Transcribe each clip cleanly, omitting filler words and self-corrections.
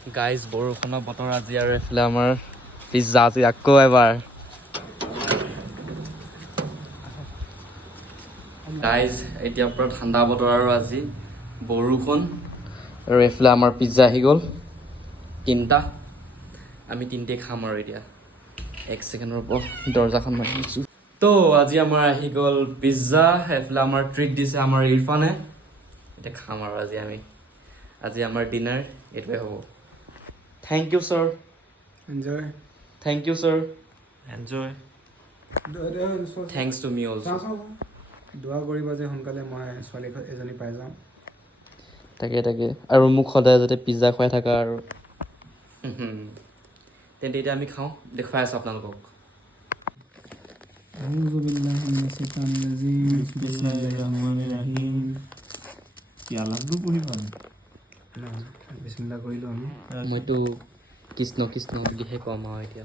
guys বৰষুণৰ বতৰ আজি আৰু এইফালে আমাৰ পিজ্জা আজি আকৌ এবাৰ গাইজ এতিয়া পুৰা ঠাণ্ডা বতৰ আৰু আজি বৰষুণ আৰু এইফালে আমাৰ পিজ্জা আহি গ'ল তিনিটা আমি তিনিটাই খাম আৰু এতিয়া এক ছেকেণ্ডৰ পৰা দৰ্জাখন মাৰি দিছোঁ তো আজি আমাৰ আহি গ'ল পিজ্জা এইফালে আমাৰ ট্ৰিট দিছে আমাৰ ইৰফানে এতিয়া খাম আৰু আজি আমাৰ ডিনাৰ এইটোৱে হ'ব thank you sir enjoy thank you sir enjoy thanks to me অলছ' দোৱা কৰিবা যে সোনকালে মই ছোৱালী এজনী পাই যাওঁ তাকে আৰু মোক সদায় যাতে পিজ্জা খুৱাই থাকা আৰু তেন্তে এতিয়া আমি খাওঁ দেখুৱাই আছোঁ আপোনালোকক বিসমিল্লাহ কৰিলোঁ আমি মইতো কৃষ্ণ বুলিহে ক'ম আৰু এতিয়া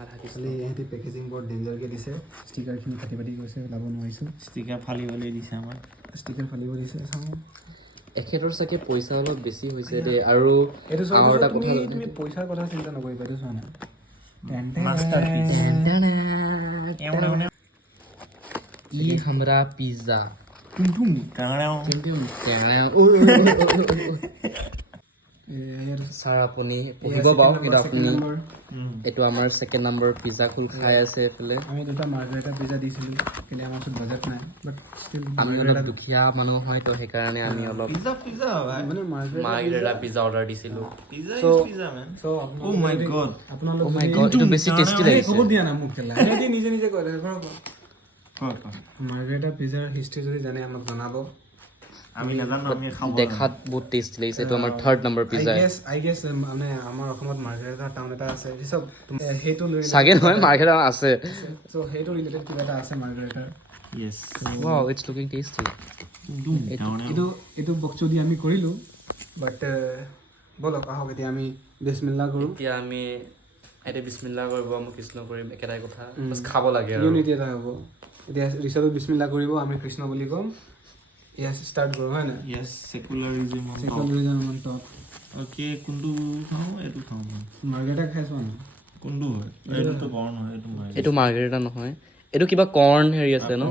আধা খালি ইহঁতি পেকেজিং বৰ ডেঞ্জাৰকৈ দিছে ষ্টিকাৰখিনি কাটি গৈছে ওলাব নোৱাৰিছোঁ ষ্টিকাৰ ফালিবলৈ দিছে আমাৰ ষ্টিকাৰ ফালিব দিছে চাওঁ এখেতৰ চাগে পইচা অলপ বেছি হৈছে দেই আৰু এইটো আৰু এটা তুমি কথা তুমি পইচাৰ কথা চিন্তা নকৰিবা এইটো চোৱা নাই ই হামৰা পিজ্জা ছাৰ আপুনি পঢ়িব বাৰু কিন্তু আপুনি এইটো আমাৰ ছেকেণ্ড নম্বৰ পিজ্জা খোল খাই আছে এইফালে আমি দুটা মাৰ্গাৰেটা পিজ্জা দিছিলোঁ কিন্তু আমাৰ ওচৰত বাজেট নাই বাট ষ্টিল আমি অলপ দুখীয়া মানুহ হয় তো সেইকাৰণে আমি অলপ মানে মাৰ্গাৰেটা পিজ্জা অৰ্ডাৰ দিছিলোঁ আপোনালোক এইটো বেছি টেষ্টি লাগিছে খবৰ দিয়া না মোক কেলা নিজে নিজে কৈ মাৰ্গাৰেটা পিজ্জাৰ হিষ্ট্ৰী যদি জানে আমাক জনাব আমি নাজানো আমি খাব দেখাত বহুত টেষ্টি লাগিছে এইটো আমাৰ third number pizza I guess মানে আমাৰ অসমত মাৰ্গাৰেটা টাউন এটা আছে চব সেইটো চাগে নহয় মাৰ্কেট আছে চ' সেইটো ৰিলেটেড কিবা এটা আছে মাৰ্গাৰেটাৰ yes wow it's looking tasty এইটো বক্সটো দি আমি কৰিলোঁ বাট ব'লক আহক এতিয়া আমি বিসমিল্লাহ কৰোঁ এতিয়া আমি এতিয়া বিসমিল্লাহ কৰিব আমি কৃষ্ণ কৰিম একেটাই কথা বাছ খাব লাগে আৰু ইউনিটি এটা হ'ব এতিয়া ৰিচাৰ্জত বিসমিল্লাহ কৰিব আমি কৃষ্ণ বুলি ক'ম ইয়াছ ষ্টাৰ্ট কৰোঁ হয় নাই ইয়েছ সেকুলাৰিজম অকে কোনটো খাওঁ এইটো খাওঁ মাৰ্গাৰেটা খাইছোঁ আমি কোনটো হয় এইটোতো কৰ্ণ হয় এইটো মাৰ্গাৰেটা নহয় এইটো কিবা কৰ্ণ হেৰি আছে ন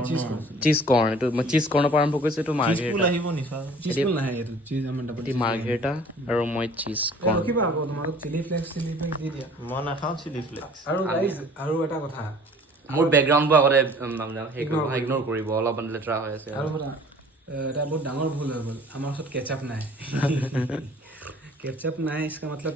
চীজ কৰ্ণ এইটো মই চীজ কৰ্ণৰ পৰা আৰম্ভ কৰিছোঁ এইটো মাৰ্গাৰেটা আহিব নিছা চীজ নাহে এইটো চীজ আমাৰ ডাবল এটি মাৰ্গাৰেটা আৰু মই চীজ কৰ্ণ ৰখিবা আকৌ তোমালোক চিলি ফ্লেক্স দি দিয়া মই নাখাওঁ চিলি ফ্লেক্স আৰু গাইজ আৰু এটা কথা মোৰ বেকগ্ৰাউণ্ডবোৰ আগতে ইগন'ৰ কৰিব অলপমান লেতেৰা হৈ আছে আৰু কথা এটা বহুত ডাঙৰ ভুল হৈ গ'ল আমাৰ ওচৰত কেচাপ নাই কেচাপ নাই ইছকা মতলব